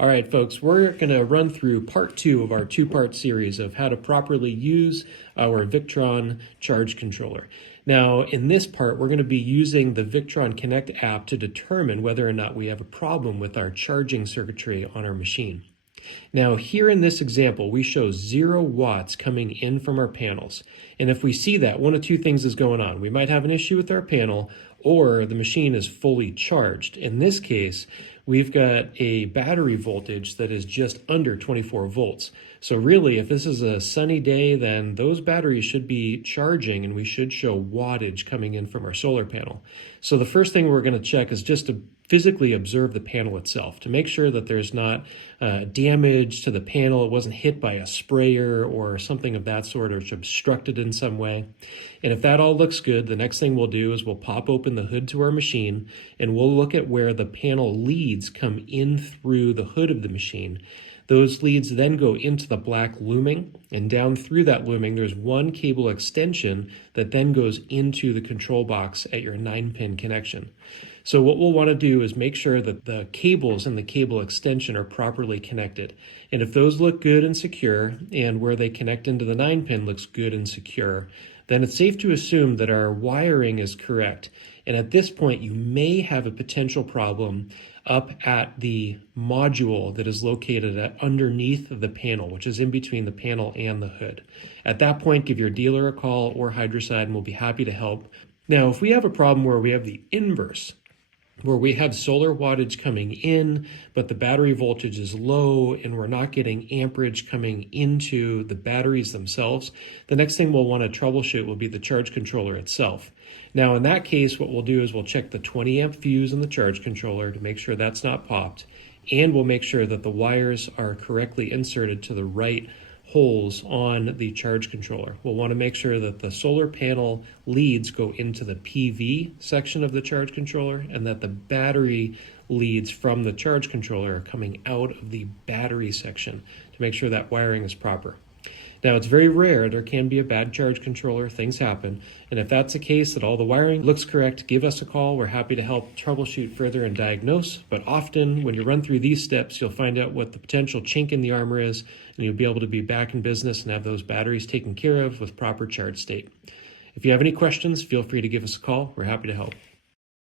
All right, folks, we're going to run through part 2 of our 2-part series of how to properly use our Victron charge controller. Now, in this part, we're going to be using the Victron Connect app to determine whether or not we have a problem with our charging circuitry on our machine. Now, here in this example, we show 0 watts coming in from our panels. And if we see that, one of two things is going on. We might have an issue with our panel, or the machine is fully charged. In this case, we've got a battery voltage that is just under 24 volts. So really, if this is a sunny day, then those batteries should be charging and we should show wattage coming in from our solar panel. So the first thing we're going to check is just to physically observe the panel itself to make sure that there's not damage to the panel. It wasn't hit by a sprayer or something of that sort, or it's obstructed in some way. And if that all looks good, the next thing we'll do is we'll pop open the hood to our machine and we'll look at where the panel leads come in through the hood of the machine. Those leads then go into the black looming, and down through that looming there's one cable extension that then goes into the control box at your 9-pin connection. So what we'll want to do is make sure that the cables and the cable extension are properly connected. And if those look good and secure, and where they connect into the 9-pin looks good and secure, then it's safe to assume that our wiring is correct. And at this point, you may have a potential problem up at the module that is located underneath the panel, which is in between the panel and the hood. At that point, give your dealer a call or Hydroside, and we'll be happy to help. Now, if we have a problem where we have the inverse, where we have solar wattage coming in, but the battery voltage is low and we're not getting amperage coming into the batteries themselves, the next thing we'll want to troubleshoot will be the charge controller itself. Now, in that case, what we'll do is we'll check the 20 amp fuse in the charge controller to make sure that's not popped, and we'll make sure that the wires are correctly inserted to the right holes on the charge controller. We'll want to make sure that the solar panel leads go into the PV section of the charge controller, and that the battery leads from the charge controller are coming out of the battery section to make sure that wiring is proper. Now, it's very rare. There can be a bad charge controller. Things happen. And if that's the case, that all the wiring looks correct, give us a call. We're happy to help troubleshoot further and diagnose. But often, when you run through these steps, you'll find out what the potential chink in the armor is, and you'll be able to be back in business and have those batteries taken care of with proper charge state. If you have any questions, feel free to give us a call. We're happy to help.